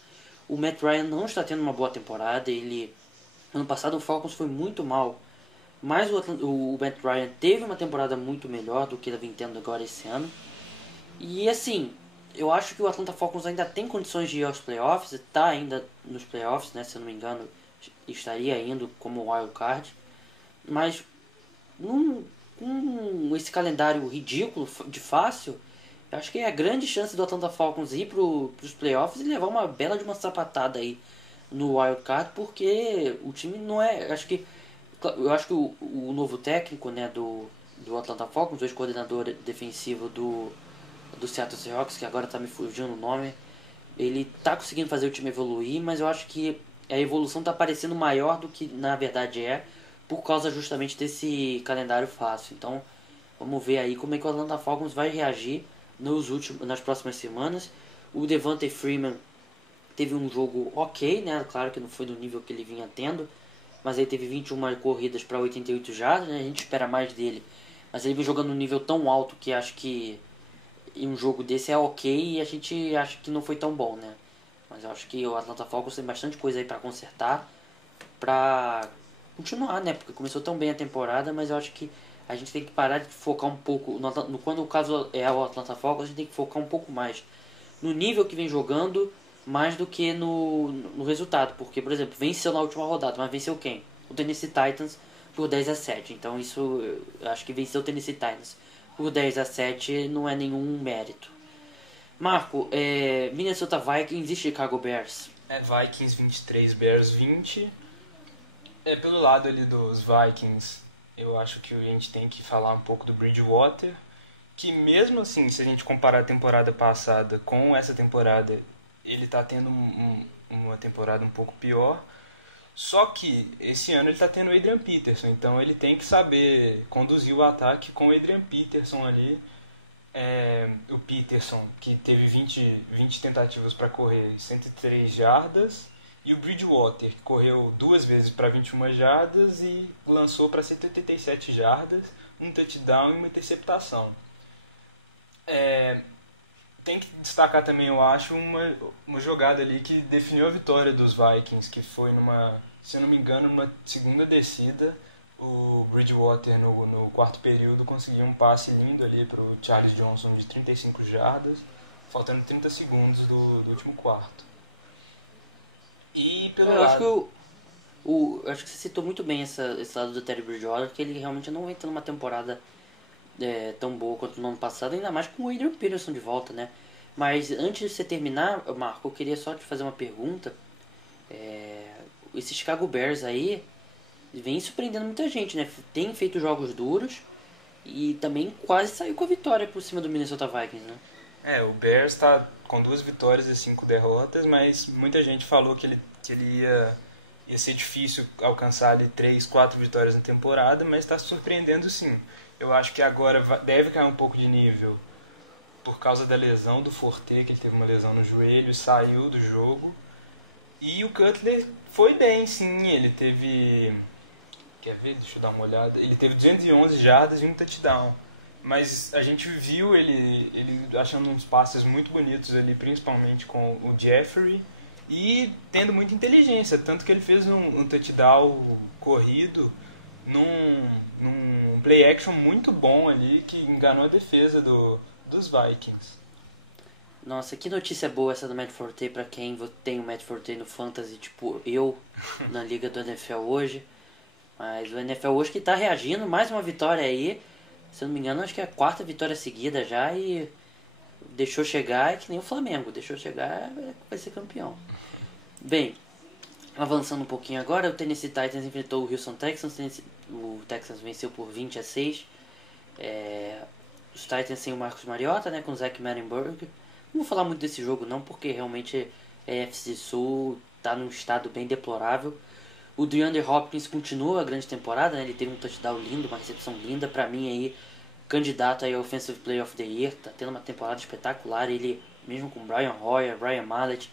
O Matt Ryan não está tendo uma boa temporada. Ano passado o Falcons foi muito mal, mas o Matt Ryan teve uma temporada muito melhor do que ele vem tendo agora esse ano. E assim, eu acho que o Atlanta Falcons ainda tem condições de ir aos playoffs, está ainda nos playoffs, né, se eu não me engano. estaria indo como wild card, mas com esse calendário ridículo de fácil, eu acho que é a grande chance do Atlanta Falcons ir para os playoffs e levar uma bela de uma sapatada aí no wild card, porque o time não é, eu acho que o novo técnico, né, do Atlanta Falcons, o ex-coordenador defensivo do Seattle Seahawks, que agora tá me fugindo o nome, ele tá conseguindo fazer o time evoluir, mas eu acho que a evolução tá parecendo maior do que na verdade é, por causa justamente desse calendário fácil. Então, vamos ver aí como é que o Atlanta Falcons vai reagir nas próximas semanas. O Devonta Freeman teve um jogo ok, né? Claro que não foi do nível que ele vinha tendo, mas ele teve 21 corridas para 88 jardas, né? A gente espera mais dele, mas ele vem jogando num nível tão alto que acho que em um jogo desse é ok e a gente acha que não foi tão bom, né? Mas eu acho que o Atlanta Falcons tem bastante coisa aí para consertar, para continuar, né? Porque começou tão bem a temporada, mas eu acho que a gente tem que parar de focar um pouco quando o caso é o Atlanta Falcons, a gente tem que focar um pouco mais no nível que vem jogando, mais do que no resultado. Porque, por exemplo, venceu na última rodada, mas venceu quem? O Tennessee Titans por 10-7. Então isso, eu acho que venceu o Tennessee Titans por 10-7 não é nenhum mérito. Marco, Minnesota Vikings e Chicago Bears. Vikings 23, Bears 20. Pelo lado ali dos Vikings, eu acho que a gente tem que falar um pouco do Bridgewater, que mesmo assim, se a gente comparar a temporada passada com essa temporada, ele está tendo uma temporada um pouco pior. Só que esse ano ele está tendo o Adrian Peterson, então ele tem que saber conduzir o ataque com o Adrian Peterson ali. O Peterson, que teve 20 tentativas para correr, 103 jardas, e o Bridgewater, que correu 2 vezes para 21 jardas e lançou para 187 jardas, um touchdown e uma interceptação. Tem que destacar também, eu acho, uma jogada ali que definiu a vitória dos Vikings, que foi se eu não me engano, numa segunda descida, o Bridgewater no quarto período conseguiu um passe lindo ali para o Charles Johnson de 35 jardas, faltando 30 segundos do último quarto. E pelo lado... Acho que você citou muito bem esse lado do Teddy Bridgewater, que ele realmente não vem tendo uma temporada tão boa quanto no ano passado, ainda mais com o Adrian Peterson de volta, né? Mas antes de você terminar, Marco, eu queria só te fazer uma pergunta. Esse Chicago Bears aí vem surpreendendo muita gente, né? Tem feito jogos duros e também quase saiu com a vitória por cima do Minnesota Vikings, né? O Bears está com 2 vitórias e 5 derrotas, mas muita gente falou que ele ia ser difícil alcançar ali 3, 4 vitórias na temporada, mas está surpreendendo sim. Eu acho que agora deve cair um pouco de nível por causa da lesão do Forte, que ele teve uma lesão no joelho e saiu do jogo. E o Cutler foi bem, sim. Ele teve... Quer ver? Deixa eu dar uma olhada. Ele teve 211 jardas e um touchdown. Mas a gente viu ele achando uns passes muito bonitos ali, principalmente com o Jeffrey. E tendo muita inteligência. Tanto que ele fez um touchdown corrido num play action muito bom ali, que enganou a defesa dos Vikings. Nossa, que notícia boa essa do Matt Forte pra quem tem o Matt Forte no Fantasy, tipo eu, na liga do NFL hoje. Mas o NFL hoje que tá reagindo, mais uma vitória aí. Se eu não me engano, acho que é a 4ª vitória seguida já e deixou chegar, é que nem o Flamengo. Deixou chegar, vai ser campeão. Bem, avançando um pouquinho agora, o Tennessee Titans enfrentou o Houston Texans. O Texans venceu por 20-6. Os Titans sem o Marcus Mariota, né, com o Zach Mettenberger. Não vou falar muito desse jogo não, porque realmente a AFC Sul tá num estado bem deplorável. O DeAndre Hopkins continua a grande temporada, né? Ele teve um touchdown lindo, uma recepção linda. Pra mim aí, candidato aí ao Offensive Player of the Year. Tá tendo uma temporada espetacular. Ele, mesmo com Brian Hoyer, Ryan Mallett,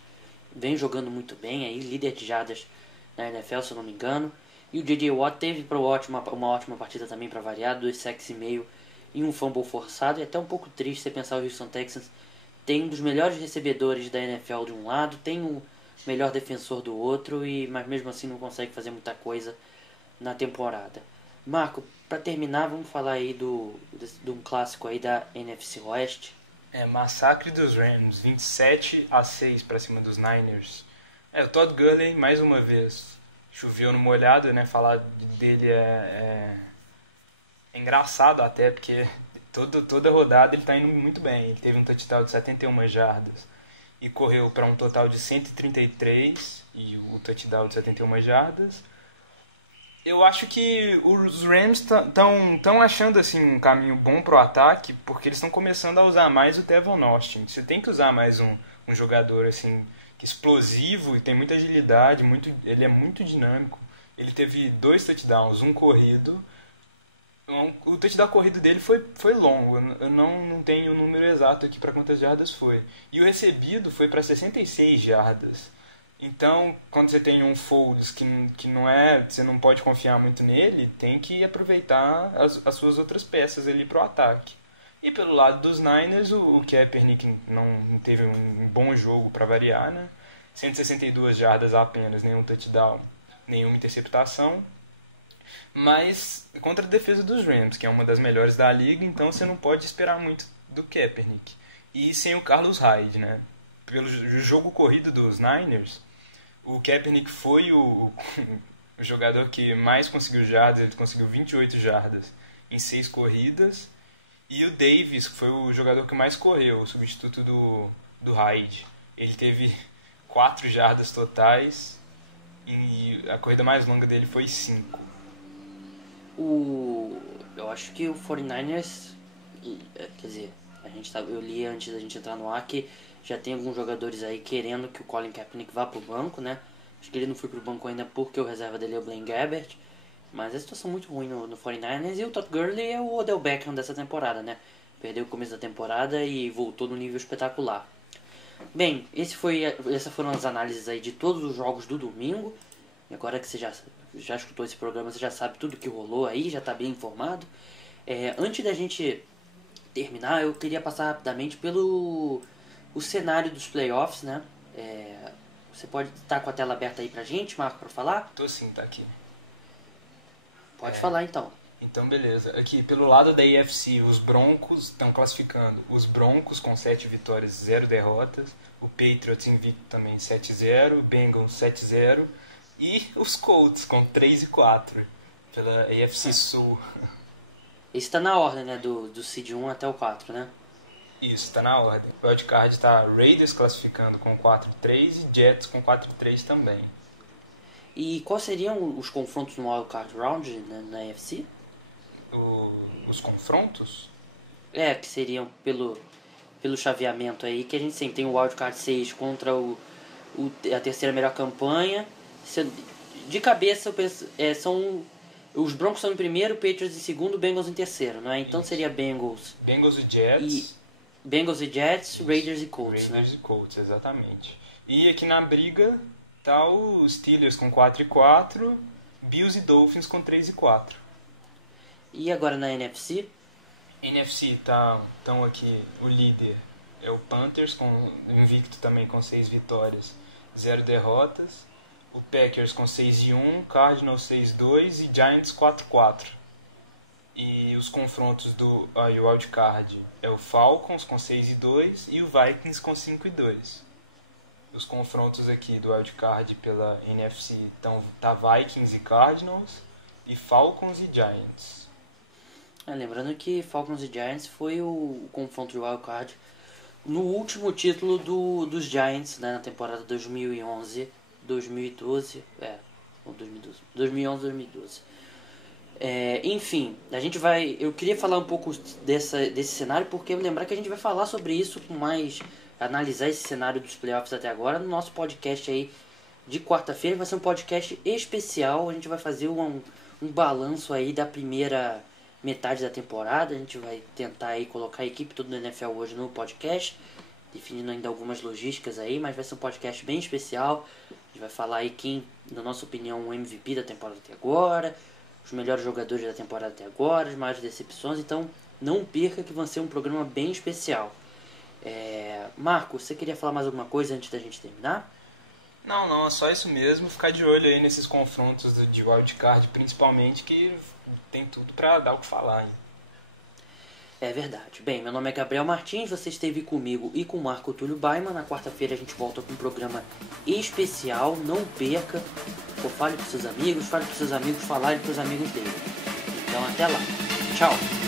vem jogando muito bem aí, líder de jardas na NFL, se eu não me engano. E o J.J. Watt teve uma ótima partida também para variar, 2 sacks e meio e um fumble forçado. E até um pouco triste você pensar o Houston Texans tem um dos melhores recebedores da NFL de um lado, tem o melhor defensor do outro, mas mesmo assim não consegue fazer muita coisa na temporada. Marco, para terminar, vamos falar aí de um clássico aí da NFC Oeste. Massacre dos Rams, 27-6 para cima dos Niners. O Todd Gurley, mais uma vez, choveu no molhado, né? Falar dele é engraçado até, porque toda rodada ele está indo muito bem. Ele teve um touchdown de 71 jardas e correu para um total de 133 e o touchdown de 71 jardas. Eu acho que os Rams estão achando assim, um caminho bom para o ataque, porque eles estão começando a usar mais o Tavon Austin. Você tem que usar mais um jogador assim, explosivo e tem muita agilidade, ele é muito dinâmico. Ele teve 2 touchdowns, um corrido. O touchdown corrido dele foi longo, eu não tenho o número exato aqui para quantas jardas foi. E o recebido foi para 66 jardas. Então, quando você tem um Foles que não é, você não pode confiar muito nele, tem que aproveitar as suas outras peças ali para o ataque. E pelo lado dos Niners, o Kaepernick não teve um bom jogo para variar, né? 162 jardas apenas, nenhum touchdown, nenhuma interceptação. Mas contra a defesa dos Rams, que é uma das melhores da liga, então você não pode esperar muito do Kaepernick. E sem o Carlos Hyde, né? Pelo jogo corrido dos Niners, o Kaepernick foi o jogador que mais conseguiu jardas, ele conseguiu 28 jardas em 6 corridas. E o Davis foi o jogador que mais correu, o substituto do Hyde. Ele teve 4 jardas totais e a corrida mais longa dele foi 5. Eu acho que o 49ers, quer dizer, eu li antes da gente entrar no ar que já tem alguns jogadores aí querendo que o Colin Kaepernick vá pro banco, né? Acho que ele não foi pro banco ainda porque o reserva dele é o Blaine Gabbert. Mas a situação muito ruim no 49ers. E o Todd Gurley é o Odell Beckham dessa temporada, né? Perdeu o começo da temporada e voltou no nível espetacular. Bem, essas foram as análises aí de todos os jogos do domingo. E agora que você já escutou esse programa, você já sabe tudo que rolou aí, já está bem informado. Antes da gente terminar, eu queria passar rapidamente pelo o cenário dos playoffs, né? Você pode estar com a tela aberta aí pra gente, Marco, para falar? Tô sim, tá aqui. Pode falar então. Então, beleza. Aqui, pelo lado da AFC, os Broncos estão classificando. Os Broncos com 7 vitórias e 0 derrotas. O Patriots invicto também 7-0. O Bengals 7-0. E os Colts com 3-4 pela AFC Sul. Esse tá na ordem, né? Do Seed 1 até o 4, né? Isso, tá na ordem. O wildcard tá Raiders classificando com 4-3 e Jets com 4-3 também. E quais seriam os confrontos no wildcard round na AFC? Os confrontos? Que seriam pelo chaveamento aí, que a gente sempre tem o wildcard 6 contra a terceira melhor campanha. De cabeça, eu penso, os Broncos são em primeiro, Patriots em segundo, Bengals em terceiro, não é? Então seria Bengals e Jets, Raiders e Colts, Raiders, né? e Colts, exatamente. E aqui na briga tá os Steelers com 4-4, Bills e Dolphins com 3-4. E agora na NFC? NFC estão aqui, o líder é o Panthers, invicto também com 6 vitórias, 0 derrotas. O Packers com 6-1, Cardinals 6-2 e Giants 4-4. E os confrontos do wildcard é o Falcons com 6-2 e o Vikings com 5-2. Os confrontos aqui do wildcard pela NFC tá Vikings e Cardinals e Falcons e Giants. Lembrando que Falcons e Giants foi o confronto de wildcard no último título dos Giants, né, na temporada 2011. 2012, 2011-2012. Enfim, eu queria falar um pouco desse cenário, porque lembrar que a gente vai falar sobre isso com mais, analisar esse cenário dos playoffs até agora no nosso podcast aí de quarta-feira. Vai ser um podcast especial, a gente vai fazer um balanço aí da primeira metade da temporada. A gente vai tentar aí colocar a equipe toda do NFL hoje no podcast, definindo ainda algumas logísticas aí, mas vai ser um podcast bem especial. A gente vai falar aí quem, na nossa opinião, o MVP da temporada até agora, os melhores jogadores da temporada até agora, as maiores decepções. Então não perca que vai ser um programa bem especial. Marco, você queria falar mais alguma coisa antes da gente terminar? Não, é só isso mesmo, ficar de olho aí nesses confrontos de wildcard, principalmente, que tem tudo pra dar o que falar. Hein? É verdade. Bem, meu nome é Gabriel Martins, você esteve comigo e com o Marco Túlio Baiman. Na quarta-feira a gente volta com um programa especial, não perca. Fale para seus amigos falarem para os amigos dele. Então até lá. Tchau.